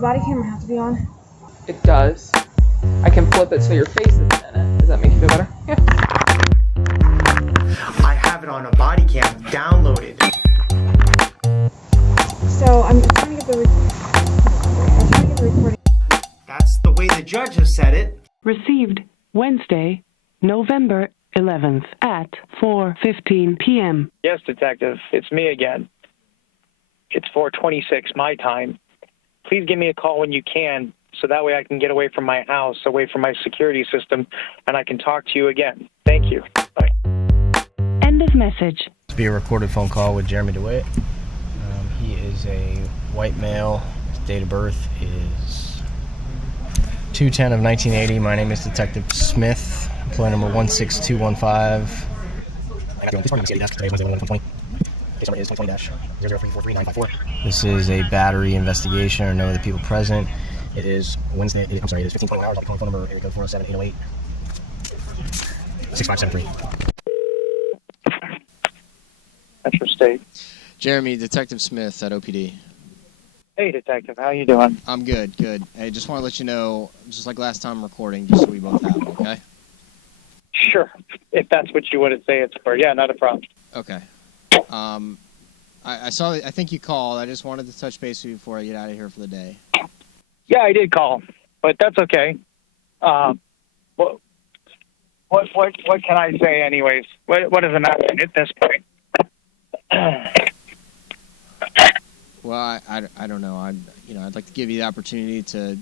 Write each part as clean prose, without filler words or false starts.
the body camera have to be on? It does. I can flip it so your face isn't in it. Does that make you feel better? Yeah. I have it on a body cam downloaded. So I'm trying to get the recording. That's the way the judge has said it. Received Wednesday, November 11th at 4:15 p.m. Yes, Detective. It's me again. It's 4:26 my time. Please give me a call when you can, so that way I can get away from my house, away from my security system, and I can talk to you again. Thank you. Bye. End of message. This will be a recorded phone call with Jeremy Dewitte. He is a white male. His date of birth is 2/10 of 1980. My name is Detective Smith. Employee number 16215. This is a battery investigation or no other people present. It is Wednesday. It is 15:20 hours. I'll call phone number 407-808 6573. Metro State. Jeremy, Detective Smith at OPD. Hey, Detective. How you doing? I'm good, good. I just want to let you know, just like last time recording, just so we both have it, okay? Sure. If that's what you want to say it's for. Yeah, not a problem. Okay. I saw. I think you called. I just wanted to touch base with you before I get out of here for the day. Yeah, I did call, but that's okay. What can I say, anyways? What does it matter at this point? Well, I don't know. I'd like to give you the opportunity to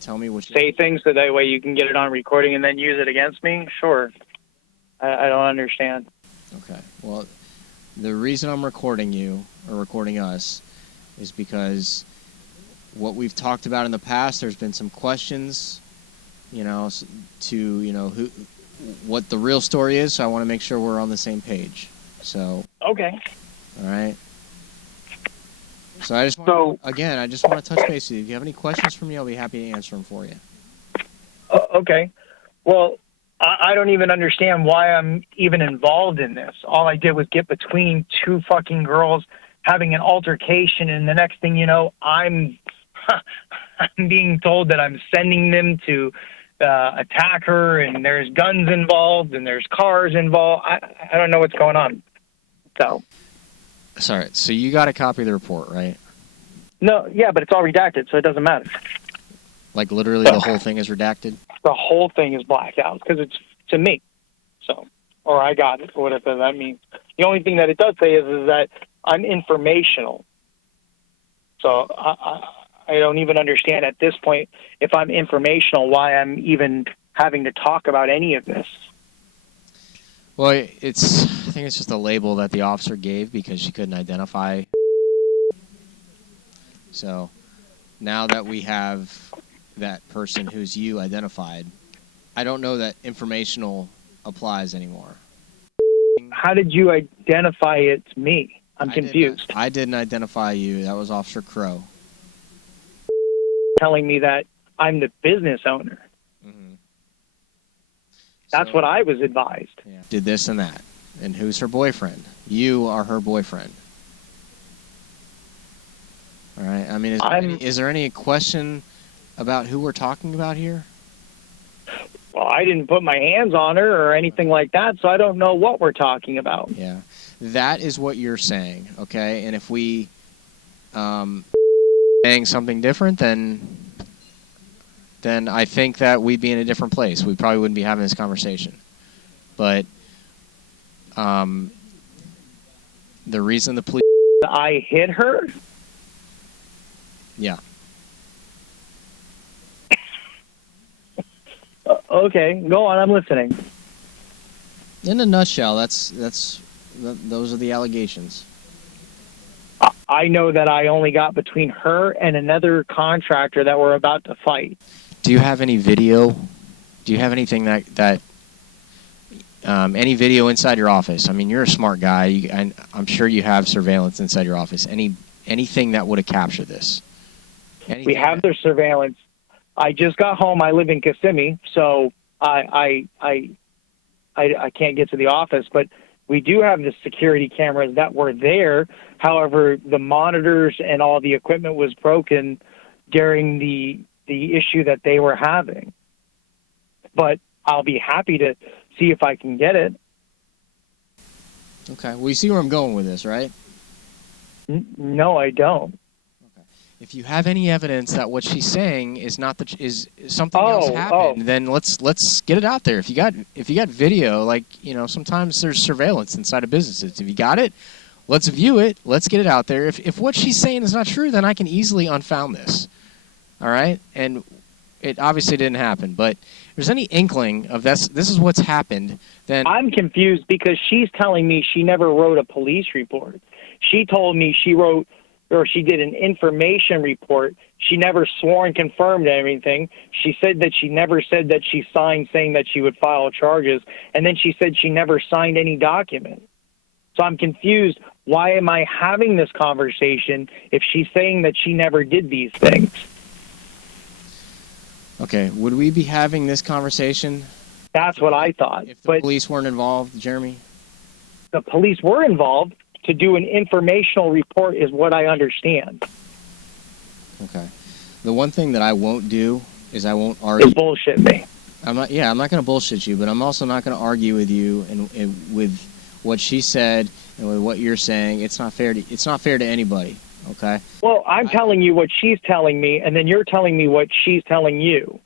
tell me what you say things so that way you can get it on recording and then use it against me. Sure. I don't understand. Okay. Well, the reason I'm recording you or recording us is because what we've talked about in the past, there's been some questions, what the real story is. So I want to make sure we're on the same page. So. Okay. All right. So I just want to touch base with you. If you have any questions for me, I'll be happy to answer them for you. Okay. Well, I don't even understand why I'm even involved in this. All I did was get between two fucking girls having an altercation, and the next thing you know, I'm being told that I'm sending them to attack her, and there's guns involved, and there's cars involved. I don't know what's going on. So. Sorry, so you got a copy of the report, right? No, yeah, but it's all redacted, so it doesn't matter. Like literally the whole thing is redacted? The whole thing is blacked out because it's to me. So, or I got it, or whatever that means. The only thing that it does say is that I'm informational. So I don't even understand at this point, if I'm informational, why I'm even having to talk about any of this. Well, I think it's just a label that the officer gave because she couldn't identify. So now that we have that person who's you identified, I don't know that informational applies anymore. How did you identify it's me? I'm confused. I didn't identify you. That was Officer Crow. Telling me that I'm the business owner. Mm-hmm. That's what I was advised. Yeah. Did this and that. And who's her boyfriend? You are her boyfriend. All right. I mean, is there any question about who we're talking about here? Well, I didn't put my hands on her or anything like that, so I don't know what we're talking about. Yeah. That is what you're saying, okay? And if we saying something different, then I think that we'd be in a different place. We probably wouldn't be having this conversation. But the reason the police... I hit her? Yeah. Okay, go on. I'm listening. In a nutshell, those are the allegations. I know that I only got between her and another contractor that were about to fight. Do you have any video? Do you have anything that any video inside your office? I mean, you're a smart guy. I'm sure you have surveillance inside your office. Anything that would have captured this? We have their surveillance. I just got home. I live in Kissimmee, so I can't get to the office, but we do have the security cameras that were there. However, the monitors and all the equipment was broken during the issue that they were having. But I'll be happy to see if I can get it. Okay. Well, you see where I'm going with this, right? No, I don't. Okay. If you have any evidence that what she's saying is not is something else happened, then let's get it out there. If you got video, like, you know, sometimes there's surveillance inside of businesses. If you got it, let's view it. Let's get it out there. If what she's saying is not true, then I can easily unfound this. All right? And it obviously didn't happen, but if there's any inkling of this is what's happened, then I'm confused because she's telling me she never wrote a police report. She told me she wrote, or she did an information report. She never swore and confirmed anything. She said that she never said that she signed saying that she would file charges, and then she said she never signed any document. So I'm confused. Why am I having this conversation if she's saying that she never did these things? okay, would we be having this conversation That's what I thought. if the But police weren't involved, Jeremy? the police were involved to do an informational report is what I understand. Okay. The one thing that I won't do is I won't argue. It's bullshit me. I'm not going to bullshit you, but I'm also not going to argue with you and with what she said and with what you're saying. It's not fair to anybody, okay? Well, I'm telling you what she's telling me, and then you're telling me what she's telling you.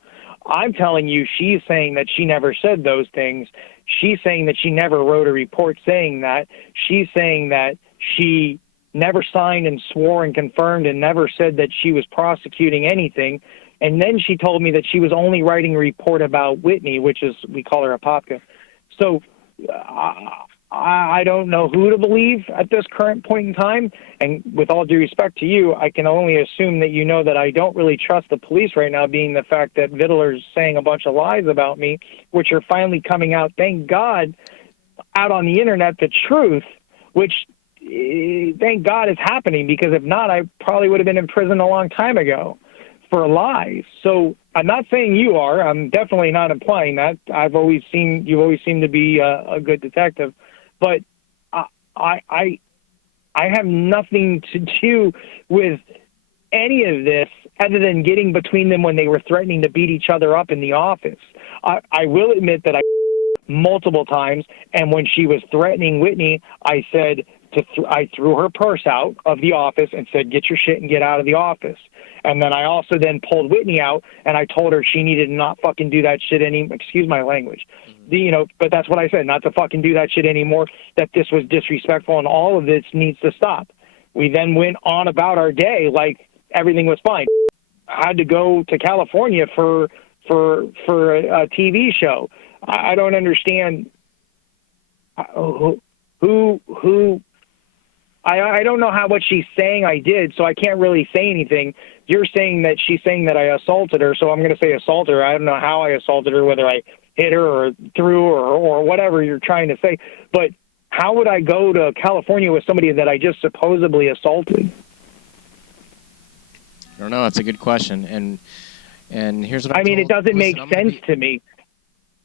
I'm telling you she's saying that she never said those things. She's saying that she never wrote a report saying that. She's saying that she never signed and swore and confirmed and never said that she was prosecuting anything. And then she told me that she was only writing a report about Whitney, which is, we call her a Popka. So I don't know who to believe at this current point in time. And with all due respect to you, I can only assume that you know that I don't really trust the police right now, being the fact that Vittler's saying a bunch of lies about me, which are finally coming out, thank God, out on the internet, the truth, which thank God is happening, because if not, I probably would have been in prison a long time ago for lies. So I'm not saying you are. I'm definitely not implying that. You've always seemed to be a good detective. But I have nothing to do with any of this other than getting between them when they were threatening to beat each other up in the office. I will admit that I multiple times, and when she was threatening Whitney, I said I threw her purse out of the office and said, "Get your shit and get out of the office." And then I also then pulled Whitney out, and I told her she needed to not fucking do that shit anymore. Excuse my language. But that's what I said, not to fucking do that shit anymore, that this was disrespectful, and all of this needs to stop. We then went on about our day like everything was fine. I had to go to California for a TV show. I don't understand who I don't know what she's saying I did, so I can't really say anything. You're saying that she's saying that I assaulted her, so I'm going to say assault her. I don't know how I assaulted her, whether I hit her or threw her or whatever you're trying to say. But how would I go to California with somebody that I just supposedly assaulted? I don't know. That's a good question. And here's what I mean, it doesn't make sense to me.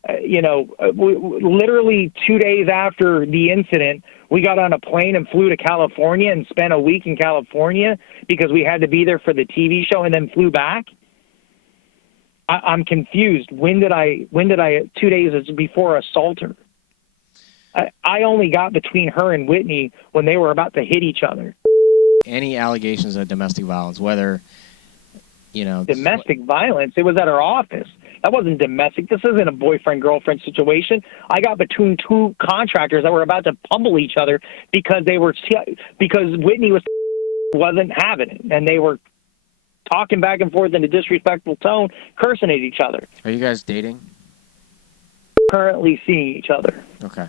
Literally 2 days after the incident, we got on a plane and flew to California and spent a week in California because we had to be there for the TV show, and then flew back. I'm confused. When did I 2 days before assault her? I only got between her and Whitney when they were about to hit each other. Any allegations of domestic violence, whether, Domestic violence? It was at her office. That wasn't domestic. This isn't a boyfriend-girlfriend situation. I got between two contractors that were about to pummel each other because Whitney wasn't having it, and they were talking back and forth in a disrespectful tone, cursing at each other. Are you guys dating? Currently seeing each other. Okay.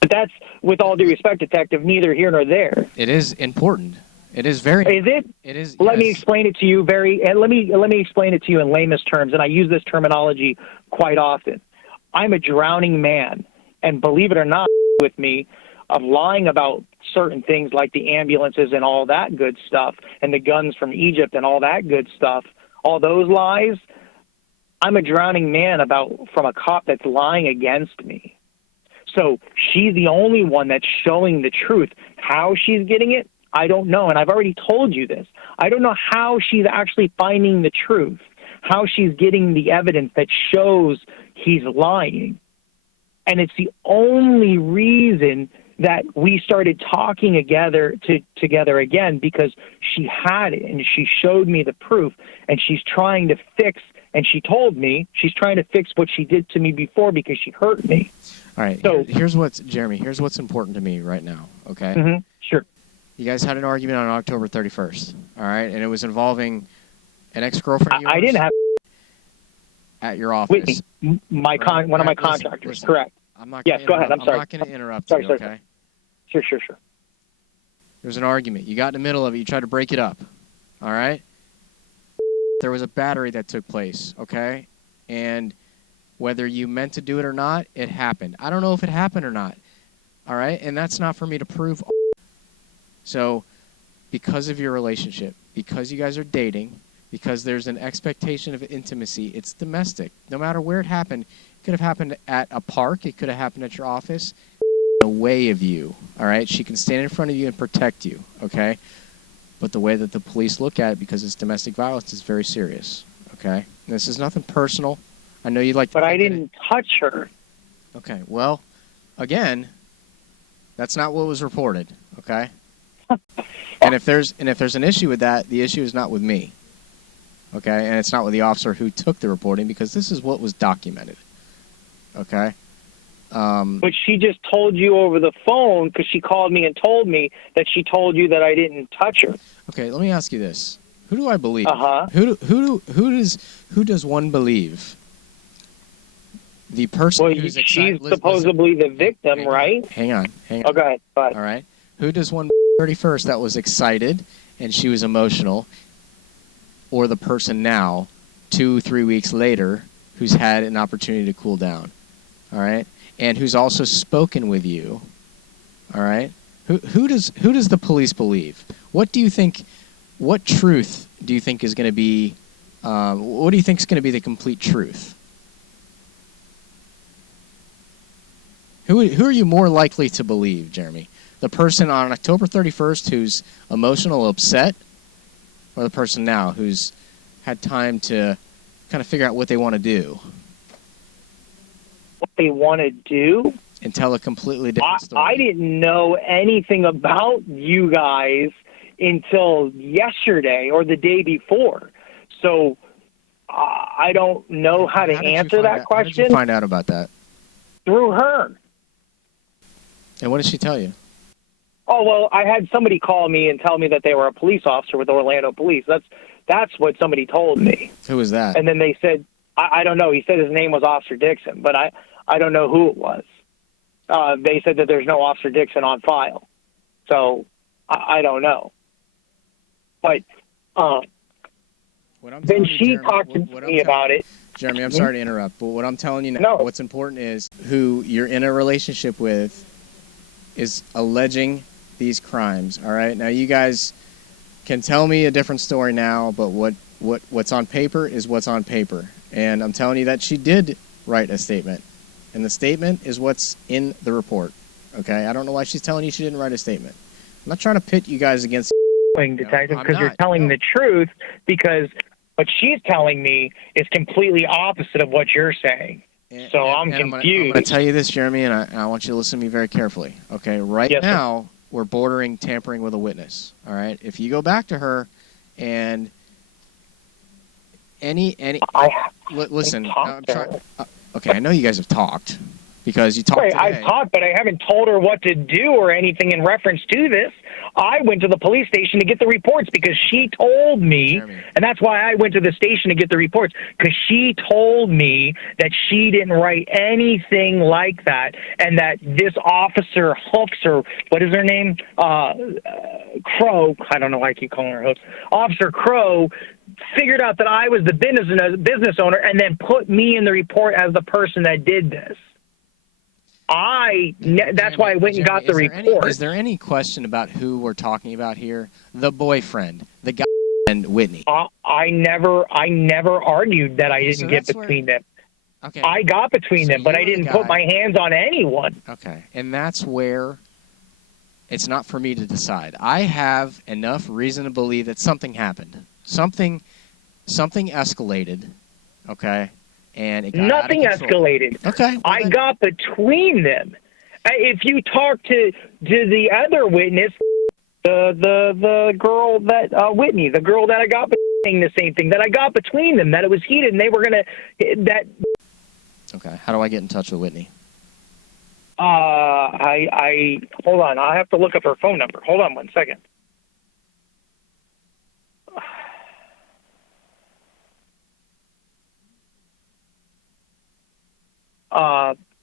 But that's, with all due respect, detective, neither here nor there. It is important. It is very. Is it? It is. Let me yes. explain it to you let me explain it to you in layman's terms, and I use this terminology quite often. I'm a drowning man, and believe it or not, with me, of lying about certain things like the ambulances and all that good stuff, and the guns from Egypt and all that good stuff, all those lies, I'm a drowning man from a cop that's lying against me. So she's the only one that's showing the truth. How she's getting it, I don't know. And I've already told you this. I don't know how she's actually finding the truth, how she's getting the evidence that shows he's lying. And it's the only reason that we started talking together again, because she had it and she showed me the proof, and she's trying to fix, and she told me she's trying to fix what she did to me before because she hurt me. All right. So here's what's important to me right now. Okay. Mm-hmm, sure. You guys had an argument on October 31st. All right, and it was involving an ex-girlfriend of yours. I didn't have at your office. Whitney, one of my contractors. Listen. Correct. I'm not. Yes, go ahead. I'm sorry. I'm not going to interrupt sorry, you. sorry, Okay. Sure. There's an argument. You got in the middle of it. You tried to break it up. All right. There was a battery that took place. Okay, and whether you meant to do it or not, it happened. I don't know if it happened or not. All right, and that's not for me to prove. So, because of your relationship, because you guys are dating, because there's an expectation of intimacy, it's domestic. No matter where it happened, it could have happened at a park, it could have happened at your office, in a way of you, all right? She can stand in front of you and protect you, okay? But the way that the police look at it, because it's domestic violence, is very serious, okay? And this is nothing personal. I know you'd like to... But I didn't touch her. Okay, well, again, that's not what was reported, okay? And if there's an issue with that, the issue is not with me, okay? And it's not with the officer who took the reporting, because this is what was documented, okay? But she just told you over the phone, because she called me and told me that she told you that I didn't touch her. Okay, let me ask you this: who do I believe? Uh-huh. Who does one believe? The person who's she's supposedly the victim, right? Hang on. Oh, go ahead. All right. Who does one 31st that was excited and she was emotional, or the person now, 2-3 weeks later, who's had an opportunity to cool down, all right, and who's also spoken with you, all right? Who does the police believe? What do you think? What truth do you think is going to be? What do you think is going to be the complete truth? Who are you more likely to believe, Jeremy? The person on October 31st who's emotional, upset, or the person now who's had time to kind of figure out what they want to do? What they want to do? And tell a completely different story. I didn't know anything about you guys until yesterday or the day before. So I don't know how to answer that question. How did you find out about that? Through her. And what did she tell you? Oh, well, I had somebody call me and tell me that they were a police officer with Orlando Police. That's what somebody told me. Who was that? And then they said, I don't know. He said his name was Officer Dixon, but I don't know who it was. They said that there's no Officer Dixon on file. So I don't know. But then she talked to me about it. Jeremy, I'm sorry to interrupt, but what I'm telling you now, what's important is who you're in a relationship with is alleging these crimes, all right? Now, you guys can tell me a different story now, but what's on paper is what's on paper. And I'm telling you that she did write a statement, and the statement is what's in the report, okay? I don't know why she's telling you she didn't write a statement. I'm not trying to pit you guys against... Detective, because you're telling the truth, because what she's telling me is completely opposite of what you're saying. So I'm confused. I'm going to tell you this, Jeremy, and I want you to listen to me very carefully. Okay, right now, we're bordering tampering with a witness. All right? If you go back to her and listen, okay, I know you guys have talked because you talked today. I've talked, but I haven't told her what to do or anything in reference to this. I went to the police station to get the reports because she told me, and that's why I went to the station to get the reports, because she told me that she didn't write anything like that, and that this officer Hooks, or what is her name? Crow. I don't know why I keep calling her Hooks. Officer Crow figured out that I was the business owner and then put me in the report as the person that did this. That's why I went and got the report. Is there any question about who we're talking about here? The boyfriend, the guy, and Whitney. I never argued that I didn't get between them. Okay. I got between them, but I didn't put my hands on anyone. Okay, and that's where It's not for me to decide. I have enough reason to believe that something happened. Something escalated, okay? And it got Nothing out of control. escalated. Okay. I got between them. If you talk to the other witness, the girl that Whitney, the girl that I got saying the same thing, that I got between them, that it was heated, and they were gonna that. Okay. How do I get in touch with Whitney? I hold on. I'll have to look up her phone number. Hold on 1 second.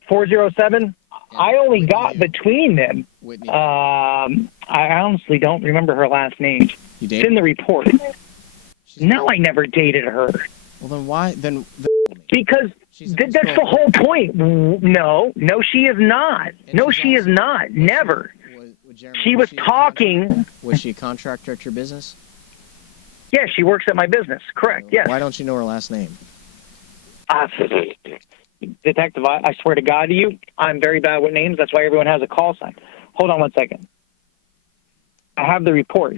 407. I only got between them. Whitney. I honestly don't remember her last name. You It's dated? in the report. No, I never dated her. Well, then why? Then Because that's the whole point. No, she is not. No, she is not. Never. She was talking. Was she a contractor at your business? Yeah, she works at my business. Correct. Yes. Why don't you know her last name? Detective, I swear to God to you, I'm very bad with names. That's why everyone has a call sign. Hold on 1 second. I have the report.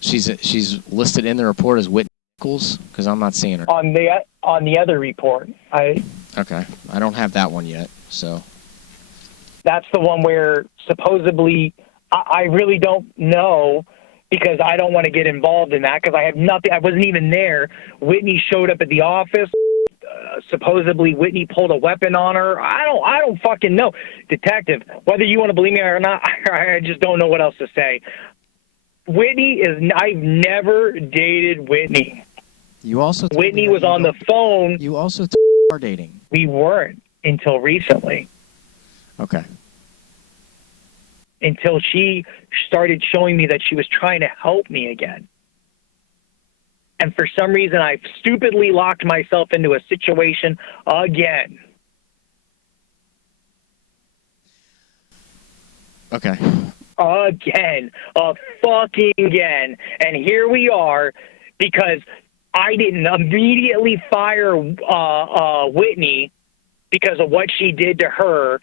She's listed in the report as Whitney Nichols, because I'm not seeing her. On the other report, Okay, I don't have that one yet. So that's the one where supposedly I really don't know, because I don't want to get involved in that, because I have nothing. I wasn't even there. Whitney showed up at the office. Supposedly Whitney pulled a weapon on her. I don't fucking know. Detective, whether you want to believe me or not, I just don't know what else to say. I've never dated Whitney. you also told me Whitney that was you on the don't- phone. You also are dating. We weren't until recently. Okay. Until she started showing me that she was trying to help me again. And for some reason, I stupidly locked myself into a situation again. Okay. Again. Again. And here we are, because I didn't immediately fire Whitney because of what she did to her.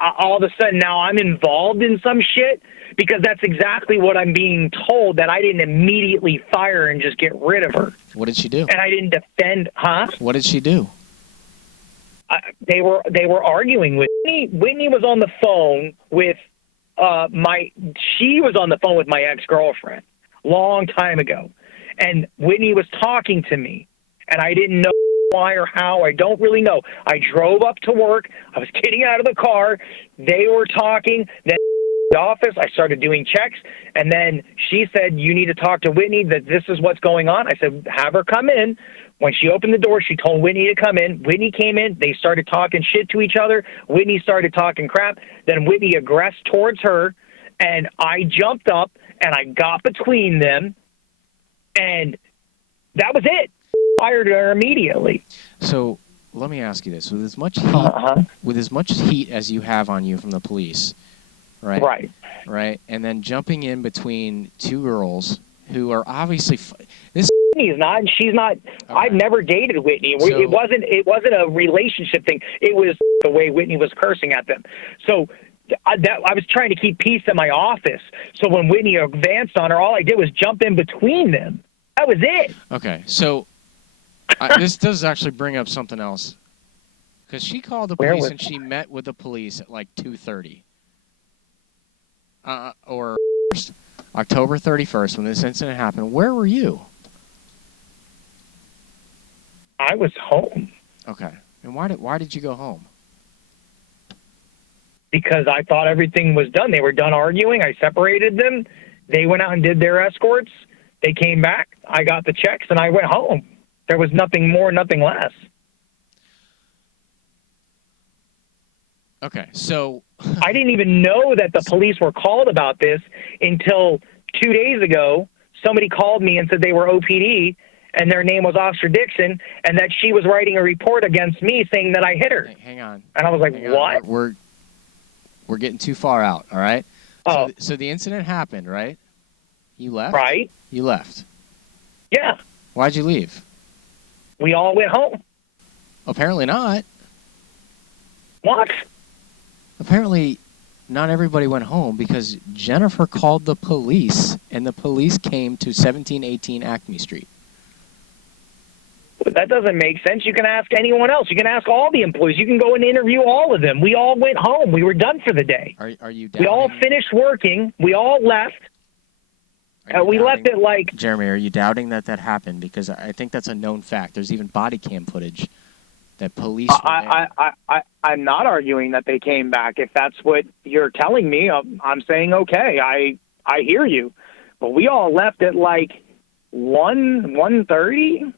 All of a sudden now I'm involved in some shit, because that's exactly what I'm being told, that I didn't immediately fire and just get rid of her. What did she do? And I didn't defend, What did she do? They were arguing with me. Whitney was on the phone with she was on the phone with my ex-girlfriend long time ago. And Whitney was talking to me, and I didn't know why or how. I don't really know. I drove up to work. I was getting out of the car. They were talking. Then the office, I started doing checks, and then she said, "You need to talk to Whitney, that this is what's going on." I said, "Have her come in." When she opened the door, she told Whitney to come in. Whitney came in. They started talking shit to each other. Whitney started talking crap. Then Whitney aggressed towards her, and I jumped up, and I got between them, and that was it. Fired her immediately. So let me ask you this: with as much heat as you have on you from the police, right? Right, and then jumping in between two girls who are obviously this. Whitney's not, and she's not. Okay. I've never dated Whitney. So, it wasn't a relationship thing. It was the way Whitney was cursing at them. So I was trying to keep peace at my office. So when Whitney advanced on her, all I did was jump in between them. That was it. Okay, so this does actually bring up something else, because she called the police and she met with the police at like 2:30, or October 31st, when this incident happened. Where were you? I was home. Okay, and why did you go home? Because I thought everything was done. They were done arguing. I separated them. They went out and did their escorts. They came back. I got the checks, and I went home. There was nothing more, nothing less. Okay, so I didn't even know that the police were called about this until 2 days ago. Somebody called me and said they were OPD, and their name was Officer Dixon, and that she was writing a report against me saying that I hit her. Hang on. And I was like, what? We're getting too far out, all right? Oh. So the incident happened, right? You left? Right. You left. Yeah. Why'd you leave? We all went home. Apparently not. What? Apparently not everybody went home because Jennifer called the police, and the police came to 1718 Acme Street. But that doesn't make sense. You can ask anyone else. You can ask all the employees. You can go and interview all of them. We all went home. We were done for the day. Are you doubting? We all finished working. We all left. We left it like... Jeremy, are you doubting that happened? Because I think that's a known fact. There's even body cam footage that police I'm not arguing that they came back. If that's what you're telling me, I'm saying, okay, I hear you. But we all left at like 1:30.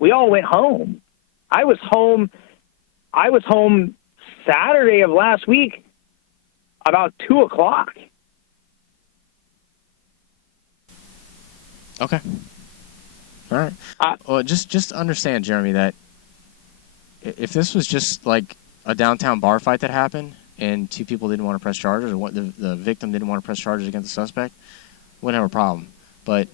We all went home. I was home Saturday of last week about 2 o'clock. Okay. All right. Well, just understand, Jeremy, that if this was just like a downtown bar fight that happened and two people didn't want to press charges, or the victim didn't want to press charges against the suspect, wouldn't have a problem. But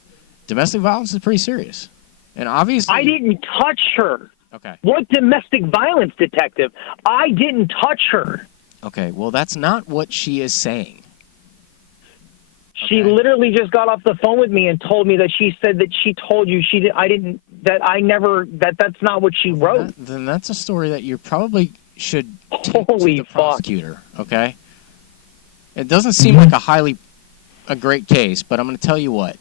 domestic violence is pretty serious. And obviously... I didn't touch her. Okay. What domestic violence, detective? I didn't touch her. Okay, well, that's not what she is saying. She literally just got off the phone with me and told me that she said that she told you that's not what she wrote. Then that's a story that you probably should take to the prosecutor, okay? It doesn't seem like a great case, but I'm going to tell you what.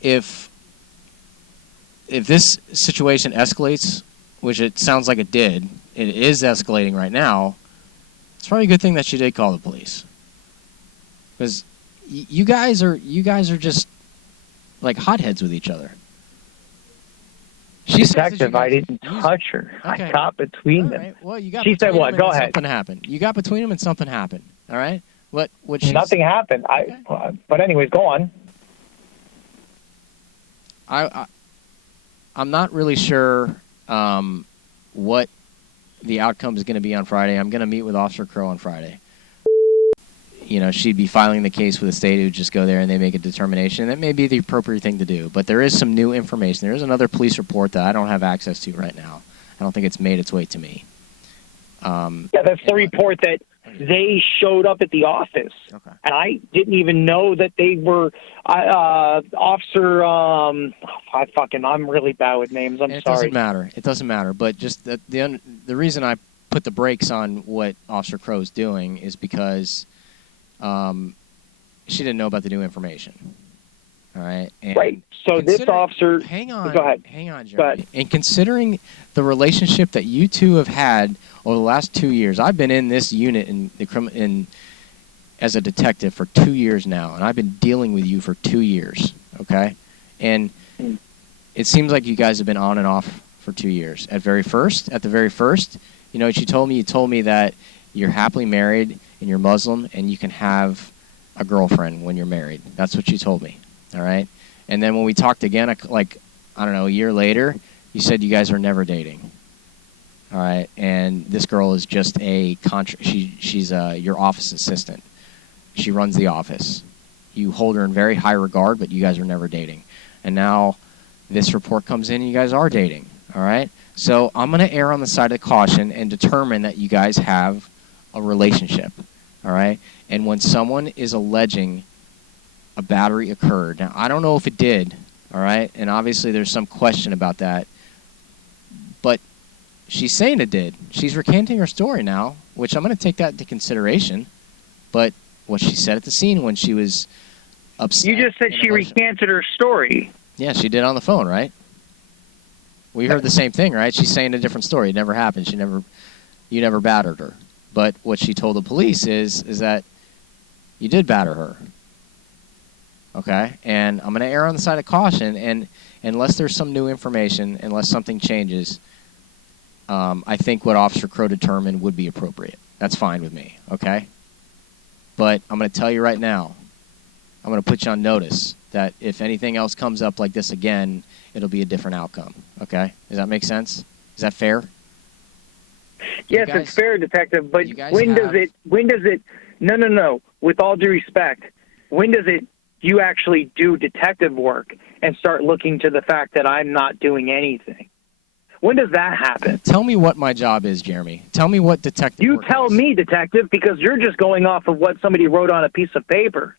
If this situation escalates, which it sounds like it did, it is escalating right now, it's probably a good thing that she did call the police. Because you guys are just like hotheads with each other. Detective, I didn't touch her. Okay. I got between them. Right. Well, you got she said what? Go ahead. Something happened. You got between them and something happened. All right? Nothing happened. Okay. But anyways, go on. I'm not really sure what the outcome is going to be on Friday. I'm going to meet with Officer Crow on Friday. You know, she'd be filing the case with the state who just go there and they make a determination. That may be the appropriate thing to do. But there is some new information. There is another police report that I don't have access to right now. I don't think it's made its way to me. That's the report that they showed up at the office. Okay. And I didn't even know that they were Officer... I'm really bad with names. I'm sorry. It doesn't matter. But just the reason I put the brakes on what Officer Crow's doing is because... she didn't know about the new information. All right. And right. So this officer... Hang on. Go ahead. Hang on, Jeremy. And considering the relationship that you two have had over the last 2 years, I've been in this unit as a detective for 2 years now, and I've been dealing with you for 2 years, okay? And it seems like you guys have been on and off for 2 years. At the very first, you know what you told me? You told me that you're happily married and you're Muslim and you can have a girlfriend when you're married. That's what you told me, all right? And then when we talked again, a year later, you said you guys are never dating, all right? And this girl is just she's your office assistant. She runs the office. You hold her in very high regard, but you guys are never dating. And now this report comes in and you guys are dating, all right? So I'm going to err on the side of caution and determine that you guys have a relationship, all right? And when someone is alleging a battery occurred, now I don't know if it did, all right? And obviously there's some question about that, but she's saying it did. She's recanting her story now, which I'm going to take that into consideration, but what she said at the scene when she was upset... You just said she recanted her story. Yeah, she did on the phone, right? We heard the same thing, right? She's saying a different story. It never happened. You never battered her. But what she told the police is that you did batter her. Okay? And I'm going to err on the side of caution, and unless there's some new information, unless something changes, I think what Officer Crow determined would be appropriate. That's fine with me, okay? But I'm going to tell you right now, I'm going to put you on notice that if anything else comes up like this again, it'll be a different outcome, okay? Does that make sense? Is that fair? Yes, it's fair, Detective, but when does it, no, with all due respect, when does you actually do detective work and start looking to the fact that I'm not doing anything? When does that happen? Tell me what my job is, Jeremy. Tell me what detective You work tell is. me, detective, because you're just going off of what somebody wrote on a piece of paper.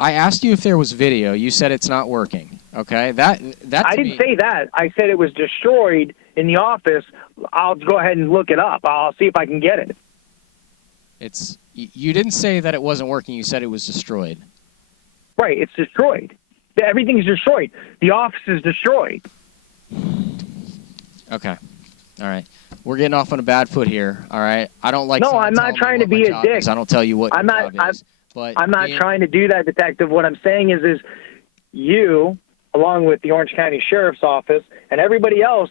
I asked you if there was video. You said it's not working. Okay, that I didn't say that. I said it was destroyed in the office. I'll go ahead and look it up. I'll see if I can get it. You didn't say that it wasn't working. You said it was destroyed. Right, it's destroyed. Everything's destroyed. The office is destroyed. Okay, all right. We're getting off on a bad foot here. All right. I don't like. No, someone I'm not telling me trying to what my be a job dick. is. I don't tell you what I'm your not. job is. But I'm not trying to do that, detective. What I'm saying is you, along with the Orange County Sheriff's Office and everybody else,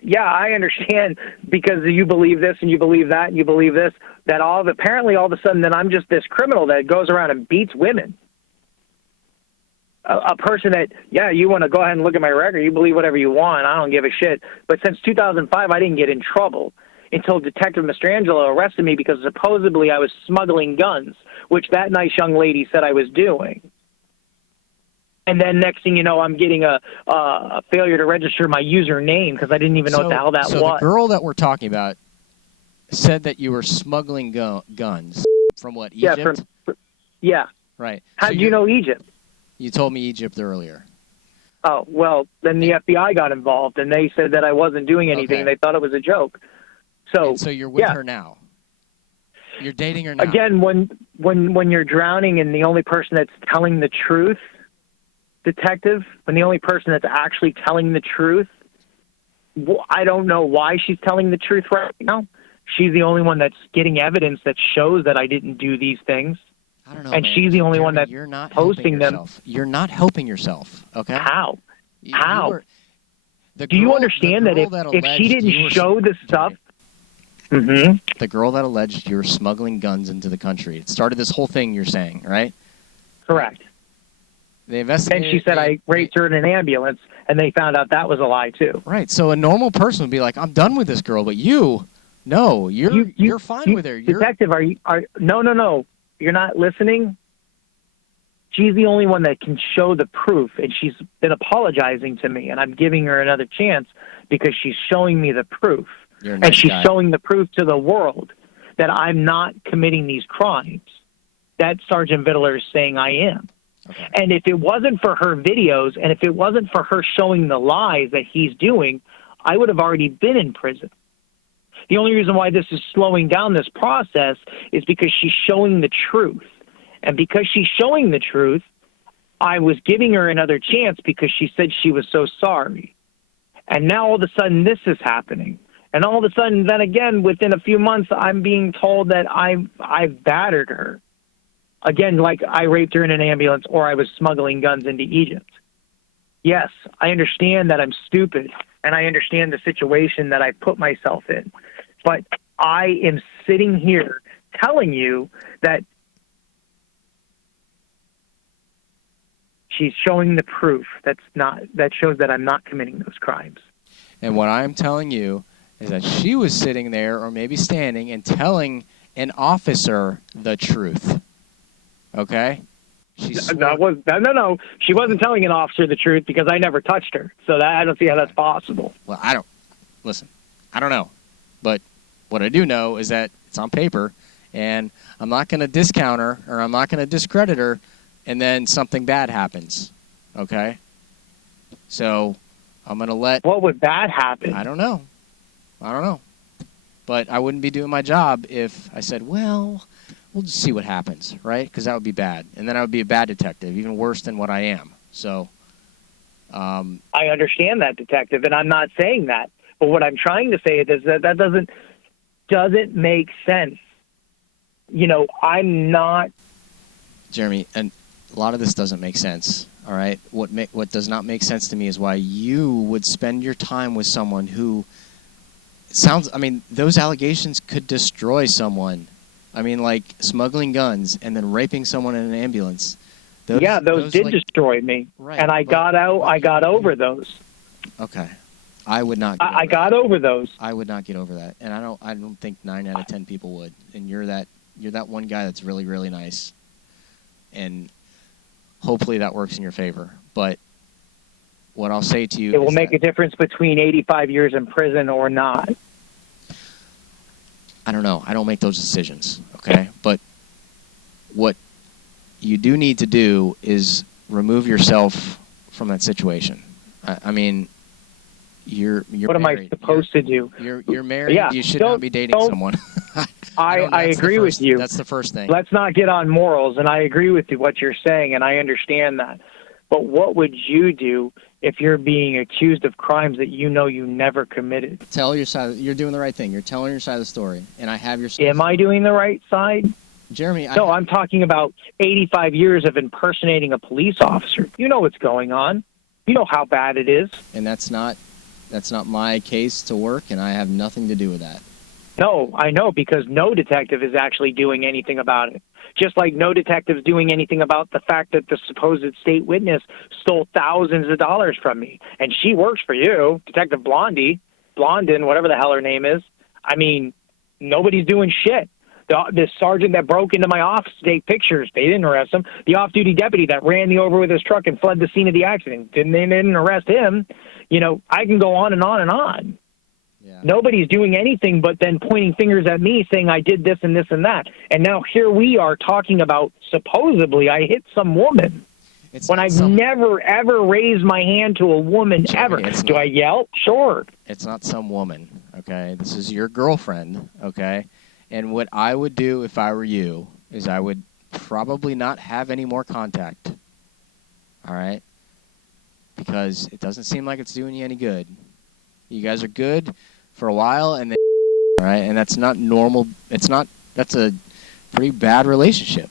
yeah, I understand because you believe this and you believe that and you believe this, that apparently all of a sudden that I'm just this criminal that goes around and beats women. A person that, yeah, you want to go ahead and look at my record, you believe whatever you want, I don't give a shit. But since 2005, I didn't get in trouble until Detective Mastrangelo arrested me because supposedly I was smuggling guns, which that nice young lady said I was doing. And then next thing you know, I'm getting a failure to register my username because I didn't even know what the hell that was. So the girl that we're talking about said that you were smuggling guns from what, Egypt? Yeah. Right. How did you know Egypt? You told me Egypt earlier. Oh, well, then the FBI got involved, and they said that I wasn't doing anything. Okay. They thought it was a joke. So you're with her now. You're dating her now. Again, when you're drowning and the only person that's telling the truth, detective, when the only person that's actually telling the truth, I don't know why she's telling the truth right now. She's the only one that's getting evidence that shows that I didn't do these things. I don't know, and man. she's the only Jeremy, one that's you're not posting them. You're not helping yourself, okay? How? You How? were, do you understand that if she didn't show the stuff... Mm-hmm. The girl that alleged you were smuggling guns into the country. It started this whole thing you're saying, right? Correct. They investigated. And she said I raped her in an ambulance, and they found out that was a lie, too. Right. So a normal person would be like, I'm done with this girl, but you're fine with her. Detective, no. You're not listening? She's the only one that can show the proof, and she's been apologizing to me, and I'm giving her another chance because she's showing me the proof. You're a nice and she's guy. showing the proof to the world that I'm not committing these crimes. That Sergeant Vittler is saying I am. Okay. And if it wasn't for her videos, and if it wasn't for her showing the lies that he's doing, I would have already been in prison. The only reason why this is slowing down this process is because she's showing the truth. And because she's showing the truth, I was giving her another chance because she said she was so sorry. And now all of a sudden this is happening. And all of a sudden, then again, within a few months, I'm being told that I've battered her. Again, like I raped her in an ambulance or I was smuggling guns into Egypt. Yes, I understand that I'm stupid, and I understand the situation that I put myself in. But I am sitting here telling you that she's showing the proof that shows that I'm not committing those crimes. And what I'm telling you is that she was sitting there or maybe standing and telling an officer the truth. Okay? No. She wasn't telling an officer the truth because I never touched her. So I don't see how that's possible. Well, I don't know. But what I do know is that it's on paper, and I'm not going to discount her or I'm not going to discredit her, and then something bad happens. Okay? So I'm going to let... What would bad happen? I don't know. But I wouldn't be doing my job if I said, well, we'll just see what happens, right? Because that would be bad. And then I would be a bad detective, even worse than what I am. So... I understand that, detective, and I'm not saying that. But what I'm trying to say is that doesn't make sense. You know, I'm not... Jeremy, and a lot of this doesn't make sense, all right? What does not make sense to me is why you would spend your time with someone who... those allegations could destroy someone. I mean, like smuggling guns and then raping someone in an ambulance. Those did destroy me. Right, and I got over those. Okay. I would not. I got over those. I would not get over that, and I don't think 9 out of 10 people would. And you're that one guy that's really, really nice, and hopefully that works in your favor. But what I'll say to you, it will make a difference between 85 years in prison or not. I don't know. I don't make those decisions, okay? But what you do need to do is remove yourself from that situation. I mean, you're what am married. I supposed to do? You're married. Yeah, You should not be dating someone. I agree with you. That's the first thing. Let's not get on morals, and I agree with you, what you're saying, and I understand that. But what would you do if you're being accused of crimes that you know you never committed? Tell your side. You're doing the right thing. You're telling your side of the story, and I have your side. Am I doing the right side? Jeremy? No, I'm talking about 85 years of impersonating a police officer. You know what's going on. You know how bad it is. And that's not my case to work, and I have nothing to do with that. No, I know, because no detective is actually doing anything about it. Just like no detective's doing anything about the fact that the supposed state witness stole thousands of dollars from me. And she works for you, Detective Blondin, whatever the hell her name is. I mean, nobody's doing shit. The sergeant that broke into my office to take pictures, they didn't arrest him. The off-duty deputy that ran me over with his truck and fled the scene of the accident, they didn't arrest him. You know, I can go on and on and on. Yeah. Nobody's doing anything but then pointing fingers at me saying I did this and this and that. And now here we are talking about supposedly I hit some woman. When I've never, ever raised my hand to a woman, ever. Do I yell? Sure. It's not some woman, okay? This is your girlfriend, okay? And what I would do if I were you is I would probably not have any more contact, all right? Because it doesn't seem like it's doing you any good. You guys are good for a while, and then, all right? And that's not normal. That's a pretty bad relationship,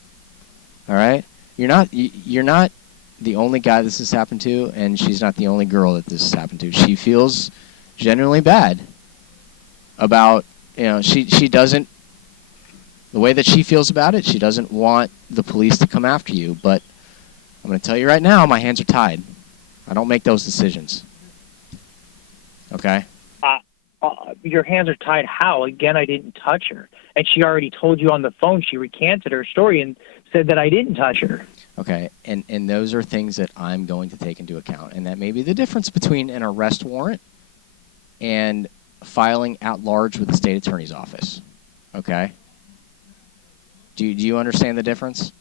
all right? You're not the only guy this has happened to, and she's not the only girl that this has happened to. She feels genuinely bad about, she doesn't, the way that she feels about it, she doesn't want the police to come after you. But I'm going to tell you right now, my hands are tied. I don't make those decisions. Okay? Your hands are tied how? Again, I didn't touch her. And she already told you on the phone, she recanted her story and said that I didn't touch her. Okay, and those are things that I'm going to take into account. And that may be the difference between an arrest warrant and filing at large with the state attorney's office. Okay? Do you understand the difference?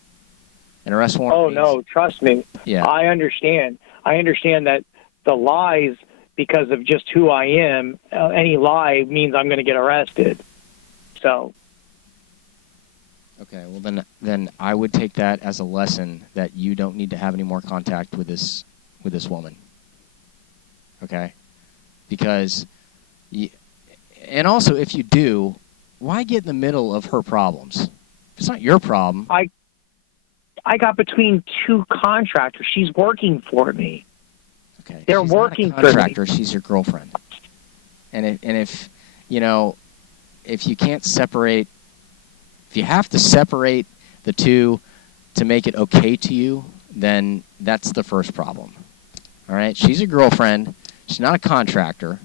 An arrest warrant means, no, trust me. Yeah. I understand. I understand that the lies, because of just who I am, any lie means I'm going to get arrested. So. Okay, well then I would take that as a lesson that you don't need to have any more contact with this woman. Okay? Because, and also if you do, why get in the middle of her problems? It's not your problem. I got between two contractors. She's working for me. Okay. They're she's working not a contractor, for me. She's your girlfriend. And if if you can't separate, if you have to separate the two to make it okay to you, then that's the first problem. All right? She's a girlfriend. She's not a contractor.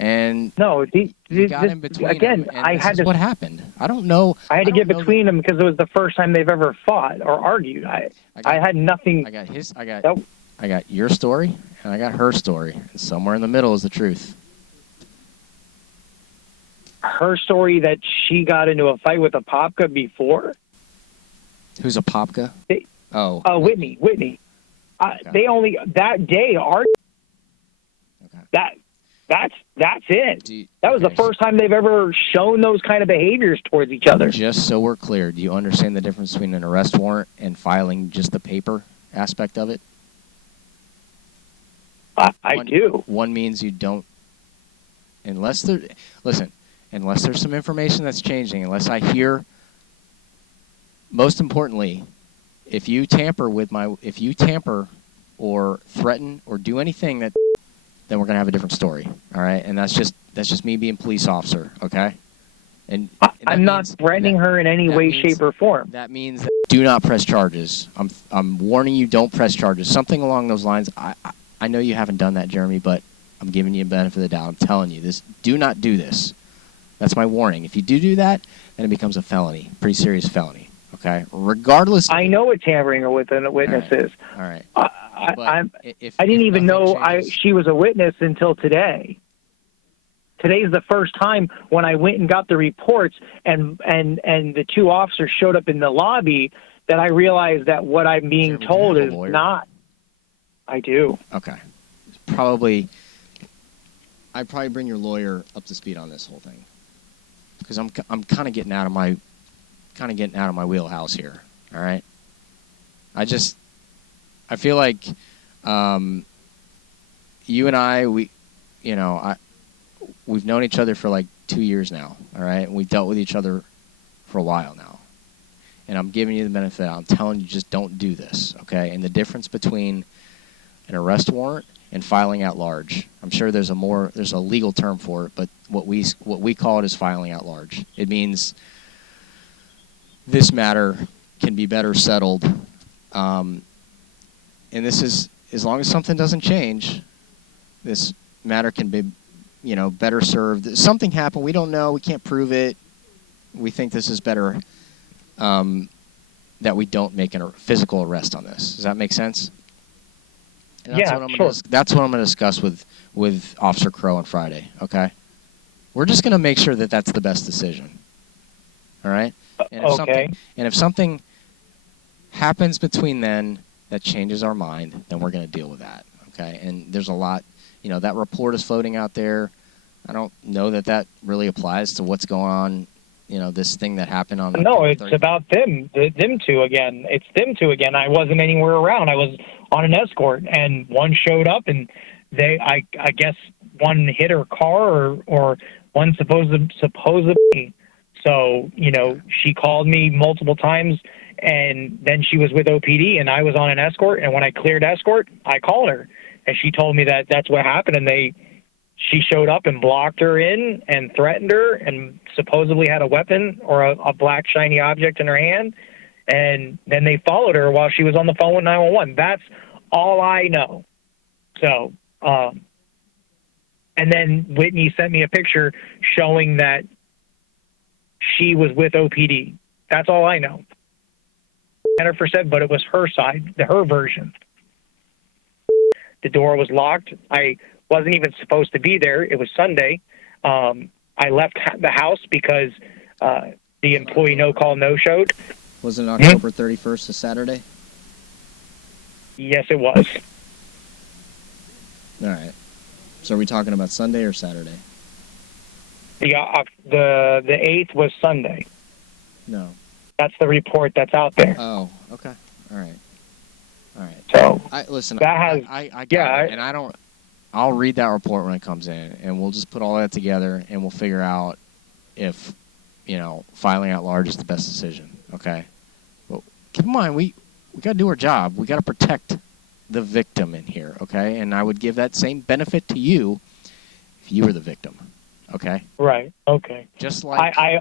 And no, you got in between again. them, and I this had is to. what happened. I don't know. I had to get between them because it was the first time they've ever fought or argued. I had nothing. I got your story, and I got her story, and somewhere in the middle is the truth. Her story that she got into a fight with a Popka before. Who's a Popka? Whitney. Okay. They only that day argued. Okay. That's it. That was the first time they've ever shown those kind of behaviors towards each other. Just so we're clear, do you understand the difference between an arrest warrant and filing just the paper aspect of it? I do. One means you don't, unless there's some information that's changing, unless I hear, most importantly, if you tamper or threaten or do anything that, then we're going to have a different story, all right? And that's just me being police officer, okay? And I'm not threatening her in any way, shape, or form. That means that do not press charges. I'm warning you, don't press charges. Something along those lines. I know you haven't done that, Jeremy, but I'm giving you a benefit of the doubt. I'm telling you this. Do not do this. That's my warning. If you do that, then it becomes a felony, pretty serious felony, okay? Regardless. I know what tampering with a witness is. All right. I didn't even know she was a witness until today. Today's the first time when I went and got the reports and the two officers showed up in the lobby that I realized that what I'm being told is not. I do. Okay. I'd probably bring your lawyer up to speed on this whole thing, because I'm kind of getting out of my wheelhouse here. All right. I feel like you and I, we've known each other for like 2 years now, all right? And we've dealt with each other for a while now. And I'm giving you the benefit. I'm telling you, just don't do this, okay? And the difference between an arrest warrant and filing at large, I'm sure there's a legal term for it, but what we call it is filing at large. It means this matter can be better settled, and this is, as long as something doesn't change, this matter can be, better served. Something happened. We don't know. We can't prove it. We think this is better that we don't make a physical arrest on this. Does that make sense? And that's sure. That's what I'm going to discuss with Officer Crow on Friday, okay? We're just going to make sure that that's the best decision, all right? And if something happens between then that changes our mind, then we're going to deal with that, okay? And there's a lot, that report is floating out there. I don't know that really applies to what's going on, this thing that happened on... No, it's about them two again. It's them two again. I wasn't anywhere around. I was on an escort, and one showed up, and I guess one hit her car, or one supposedly. So, she called me multiple times, and then she was with OPD, and I was on an escort, and when I cleared escort, I called her, and she told me that that's what happened, and she showed up and blocked her in and threatened her and supposedly had a weapon or a black shiny object in her hand, and then they followed her while she was on the phone with 911. That's all I know. So, and then Whitney sent me a picture showing that she was with OPD. That's all I know. Jennifer said, but it was her side, her version. The door was locked. I wasn't even supposed to be there. It was Sunday. I left the house because the employee no-call, no-showed. Was it October 31st, a Saturday? Yes, it was. All right. So are we talking about Sunday or Saturday? The 8th was Sunday. No. That's the report that's out there. Oh, okay. All right. So listen. That has. I got it, and I don't. I'll read that report when it comes in, and we'll just put all that together, and we'll figure out if, filing at large is the best decision. Okay. But keep in mind, we got to do our job. We got to protect the victim in here. Okay. And I would give that same benefit to you if you were the victim. Okay. Right. Okay. Just like I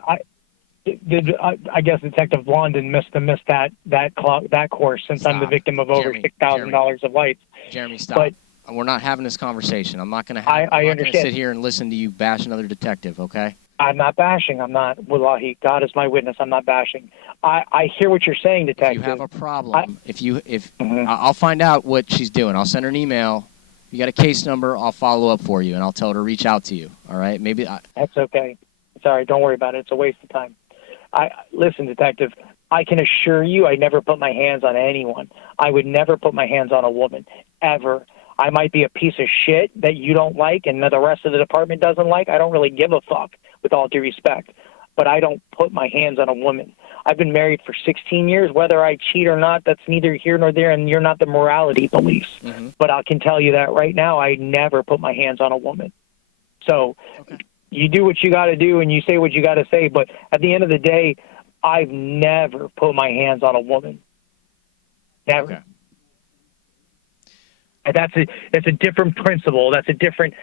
guess Detective Blondin missed that course since Stop. I'm the victim of over $6,000 of lights. Jeremy, stop. But we're not having this conversation. I'm not going to I understand. Sit here and listen to you bash another detective. Okay. I'm not bashing. I'm not. Wallahi, God is my witness. I'm not bashing. I hear what you're saying, Detective. If you have a problem, I'll find out what she's doing. I'll send her an email. If you got a case number, I'll follow up for you, and I'll tell her to reach out to you. All right? That's okay. Sorry, don't worry about it. It's a waste of time. Listen, Detective, I can assure you I never put my hands on anyone. I would never put my hands on a woman, ever. I might be a piece of shit that you don't like and that the rest of the department doesn't like. I don't really give a fuck, with all due respect. But I don't put my hands on a woman. I've been married for 16 years. Whether I cheat or not, that's neither here nor there, and you're not the morality police. Mm-hmm. But I can tell you that right now, I never put my hands on a woman. So you do what you got to do and you say what you got to say. But at the end of the day, I've never put my hands on a woman. Never. Okay. And that's a different principle. That's a different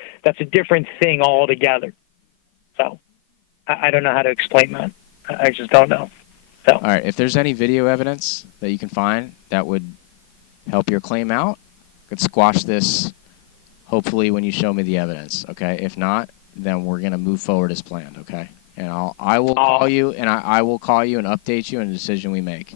thing altogether. So I don't know how to explain that. I just don't know. So. All right. If there's any video evidence that you can find that would help your claim out, could squash this. Hopefully, when you show me the evidence. Okay. If not, then we're gonna move forward as planned. Okay. And I will call you, and I will call you and update you on the decision we make.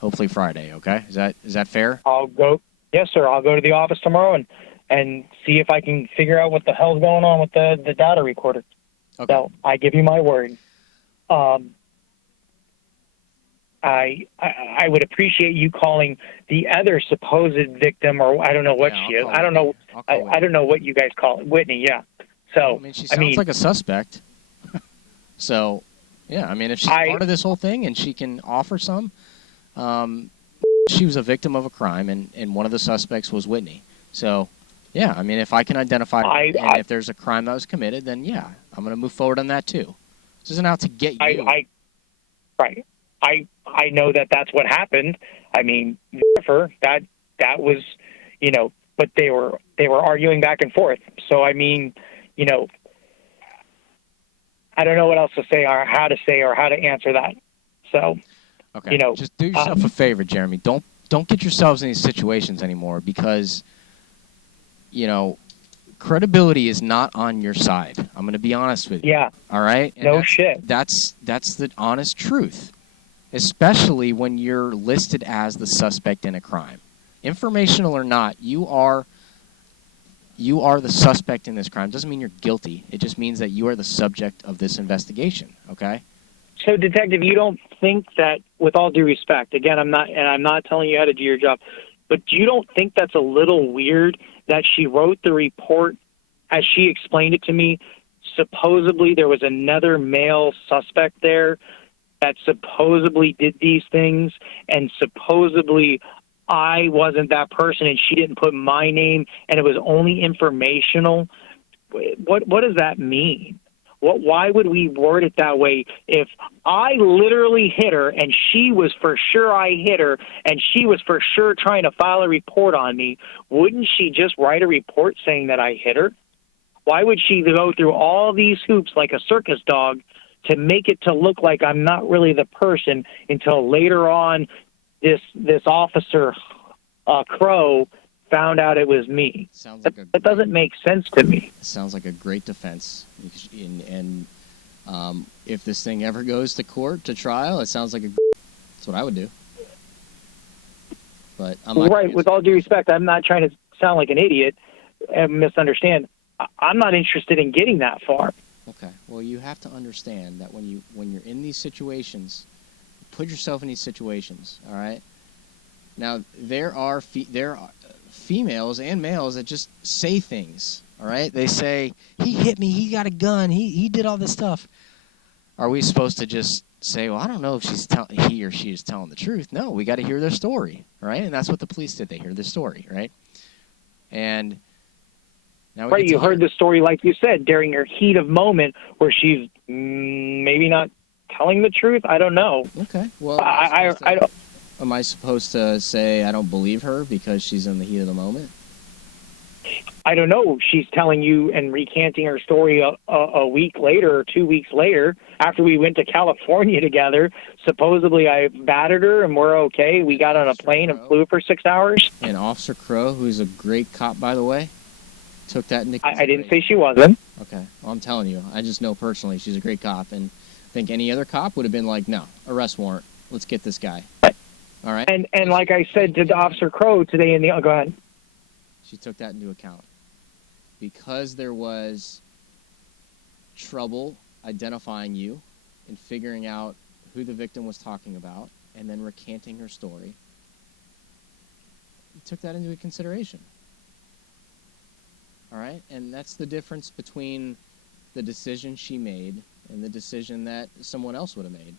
Hopefully Friday. Okay. Is that fair? I'll go. Yes, sir. I'll go to the office tomorrow and see if I can figure out what the hell's going on with the data recorder. Okay. So I give you my word. I would appreciate you calling the other supposed victim, or I don't know what she is. I don't know. I don't know what you guys call it. Whitney, yeah. So I mean, she sounds like a suspect. So, yeah, I mean, if she's part of this whole thing and she can offer some, she was a victim of a crime, and one of the suspects was Whitney. So, yeah, I mean, if I can identify her, and if there's a crime that was committed, then yeah, I'm going to move forward on that too. This isn't out to get you. Right. I know that that's what happened. I mean, Jennifer, that was, you know, but they were arguing back and forth. So I mean, you know, I don't know what else to say or how to answer that. So, okay, you know, just do yourself a favor, Jeremy. Don't get yourselves in these situations anymore, because, you know, credibility is not on your side. I'm going to be honest with you. Yeah. All right? And no shit. That's the honest truth, especially when you're listed as the suspect in a crime. Informational or not, you are the suspect in this crime. Doesn't mean you're guilty. It just means that you are the subject of this investigation, okay? So, Detective, you don't think that, with all due respect, again, I'm not telling you how to do your job, but you don't think that's a little weird that she wrote the report, as she explained it to me, supposedly there was another male suspect there that supposedly did these things, and supposedly I wasn't that person, and she didn't put my name, and it was only informational? What does that mean? Why would we word it that way? If I literally hit her and she was for sure I hit her and she was for sure trying to file a report on me, wouldn't she just write a report saying that I hit her? Why would she go through all these hoops like a circus dog to make it to look like I'm not really the person until later on this officer, Crow, found out it was me? That doesn't make sense to me. Sounds like a great defense. And if this thing ever goes to court, to trial, it sounds like that's what I would do. But I'm not right. With all due respect, I'm not trying to sound like an idiot and misunderstand. I'm not interested in getting that far. Okay. Well, you have to understand that when you're in these situations, put yourself in these situations. All right. Now there are females and males that just say things. All right. They say, he hit me. He got a gun. He did all this stuff. Are we supposed to just say, well, I don't know if he or she is telling the truth? No, we got to hear their story. Right. And that's what the police did. They hear the story. Right. And now right. You heard the story, like you said, during her heat of moment where she's maybe not telling the truth. I don't know. Okay. Well, I don't. Am I supposed to say I don't believe her because she's in the heat of the moment? I don't know. She's telling you and recanting her story a week later or 2 weeks later after we went to California together. Supposedly I battered her and we're okay. We got on a plane and flew for 6 hours. And Officer Crow, who's a great cop, by the way, took that into consideration. I didn't say she wasn't. Okay. Well, I'm telling you. I just know personally she's a great cop. And I think any other cop would have been like, no, arrest warrant. Let's get this guy. All right. And like I said to Officer Crow today go ahead. She took that into account. Because there was trouble identifying you and figuring out who the victim was talking about and then recanting her story, you took that into consideration. All right? And that's the difference between the decision she made and the decision that someone else would have made.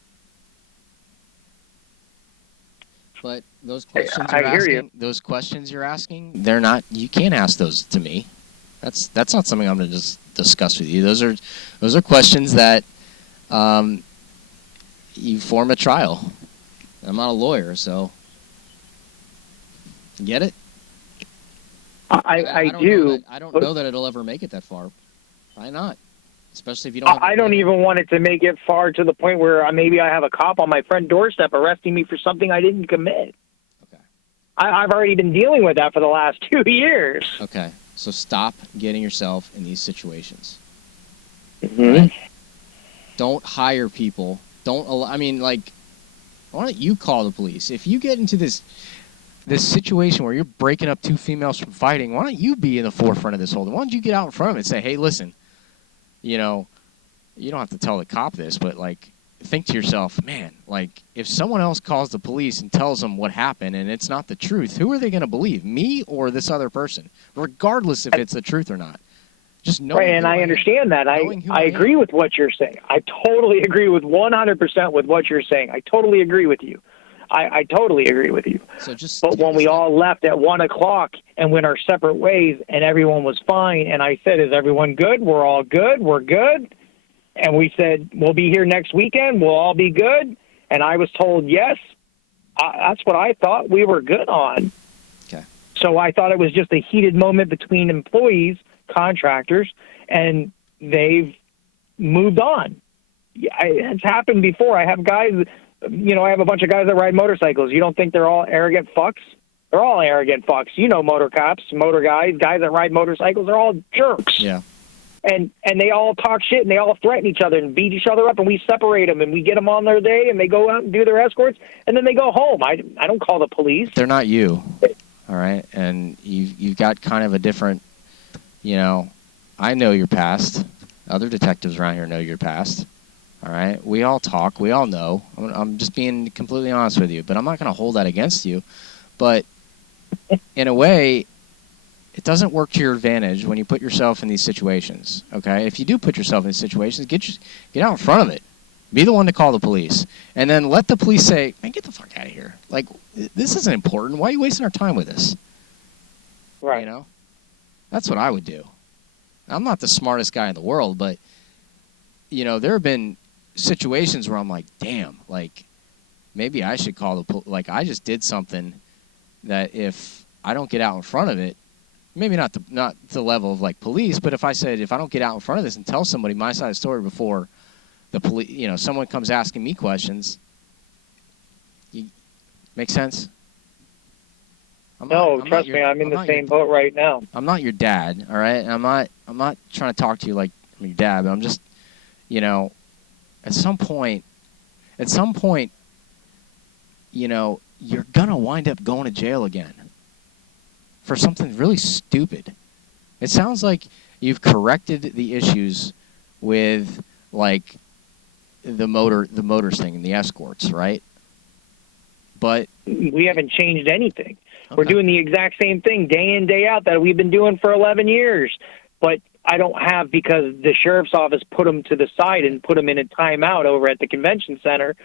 But those questions you're asking, they're not. You can't ask those to me. That's not something I'm going to just discuss with you. Those are questions that you form a trial. I'm not a lawyer, so get it. I do. I don't know that it'll ever make it that far. Why not? Especially if you don't. I don't even want it to make it far to the point where maybe I have a cop on my front doorstep arresting me for something I didn't commit. Okay. I've already been dealing with that for the last 2 years. Okay. So stop getting yourself in these situations. Mm-hmm. Right? Don't hire people. Why don't you call the police? If you get into this, this situation where you're breaking up two females from fighting, why don't you be in the forefront of this whole thing? Why don't you get out in front of it and say, hey, listen, you know, you don't have to tell the cop this, but, like, think to yourself, man, like, if someone else calls the police and tells them what happened and it's not the truth, who are they going to believe, me or this other person, regardless if it's the truth or not? Just knowing right, and I understand that. I agree with what you're saying. I totally agree with 100% with what you're saying. I totally agree with you. I totally agree with you. So just but when we all left at 1 o'clock and went our separate ways and everyone was fine, and I said, is everyone good? We're all good. We're good. And we said, we'll be here next weekend. We'll all be good. And I was told, yes. That's what I thought we were good on. Okay. So I thought it was just a heated moment between employees, contractors, and they've moved on. It's happened before. I have guys, I have a bunch of guys that ride motorcycles. You don't think they're all arrogant fucks? They're all arrogant fucks. You know, motor cops, motor guys that ride motorcycles, they're all jerks. Yeah. And they all talk shit and they all threaten each other and beat each other up, and we separate them and we get them on their day and they go out and do their escorts and then they go home. I don't call the police. They're not you, all right? And you've got kind of a different, I know your past. Other detectives around here know your past, all right? We all talk. We all know. I'm just being completely honest with you, but I'm not going to hold that against you. But in a way, it doesn't work to your advantage when you put yourself in these situations, okay? If you do put yourself in these situations, get out in front of it. Be the one to call the police. And then let the police say, man, get the fuck out of here. Like, this isn't important. Why are you wasting our time with this? Right. That's what I would do. I'm not the smartest guy in the world, but, there have been situations where I'm like, damn, like, maybe I should call the police. Like, I just did something that if I don't get out in front of it, maybe not the level of, like, police, but if I don't get out in front of this and tell somebody my side of the story before the police, someone comes asking me questions, make sense? Trust me, I'm in the same boat right now. I'm not your dad, all right? And I'm not trying to talk to you like I'm your dad, but I'm just, at some point, you're gonna wind up going to jail again for something really stupid. It sounds like you've corrected the issues with, like, the motors thing and the escorts, right? But we haven't changed anything. Okay. We're doing the exact same thing day in, day out that we've been doing for 11 years. But I don't have, because the sheriff's office put them to the side and put them in a timeout over at the convention center,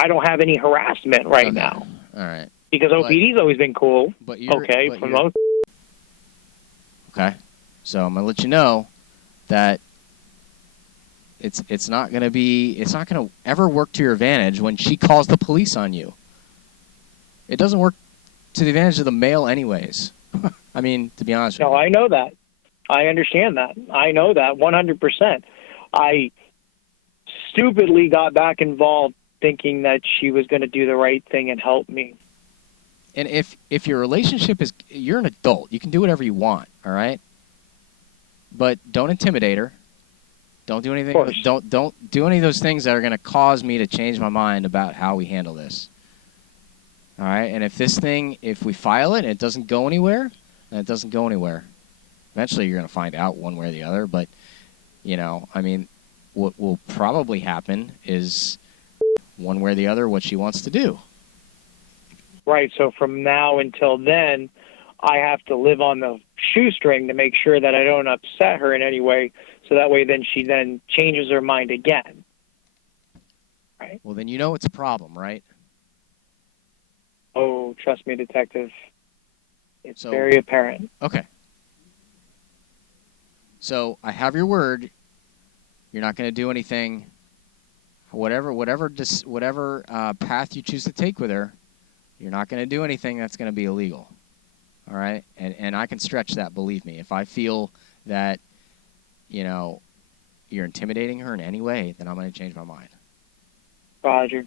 I don't have any harassment right now. All right. Because OPD's always been cool. But okay. So I'm going to let you know that it's not going to ever work to your advantage when she calls the police on you. It doesn't work to the advantage of the male anyways. I mean, to be honest with you. No, I know that. I understand that. I know that 100%. I stupidly got back involved thinking that she was going to do the right thing and help me. And if your relationship is, you're an adult, you can do whatever you want, all right? But don't intimidate her. Don't do anything. Don't do any of those things that are going to cause me to change my mind about how we handle this. All right? And if we file it and it doesn't go anywhere, then it doesn't go anywhere. Eventually you're going to find out one way or the other, but what will probably happen is one way or the other what she wants to do. Right, so from now until then, I have to live on the shoestring to make sure that I don't upset her in any way, so that way then she then changes her mind again. Right? Well, then it's a problem, right? Oh, trust me, detective. It's very apparent. Okay. So I have your word. You're not going to do anything. Whatever path you choose to take with her, you're not going to do anything that's going to be illegal. All right? And I can stretch that, believe me. If I feel that, you're intimidating her in any way, then I'm going to change my mind. Roger.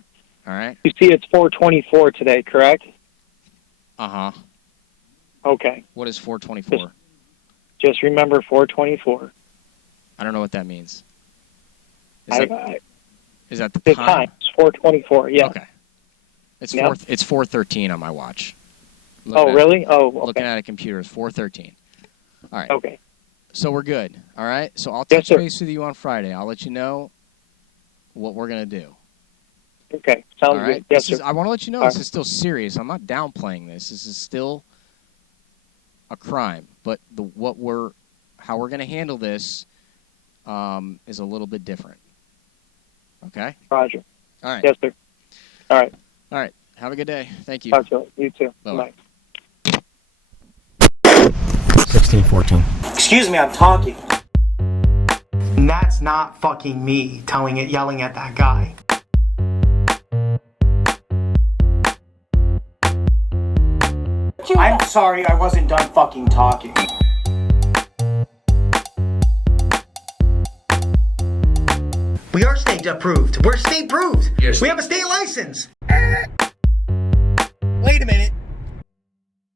All right? You see it's 4:24 today, correct? Uh-huh. Okay. What is 4:24? Just remember 4:24. I don't know what that means. Is that the time? It's 4:24, yeah. Okay. It's 4:13 on my watch. Really? Oh, Looking okay. at a computer is 4:13. All right. Okay. So we're good. All right. So I'll Yes, touch sir. base with you on Friday. I'll let you know what we're gonna do. Okay. All Sounds right. good. Yes, sir. I want to let you know All this right. is still serious. I'm not downplaying this. This is still a crime, but how we're gonna handle this is a little bit different. Okay. Roger. All right. Yes, sir. All right. All right. Have a good day. Thank you. Talk to you. You too. Bye-bye. Bye. 1614. Excuse me, I'm talking. And that's not fucking me yelling at that guy. I'm sorry, I wasn't done fucking talking. We are state approved. We're state approved. We have a state license.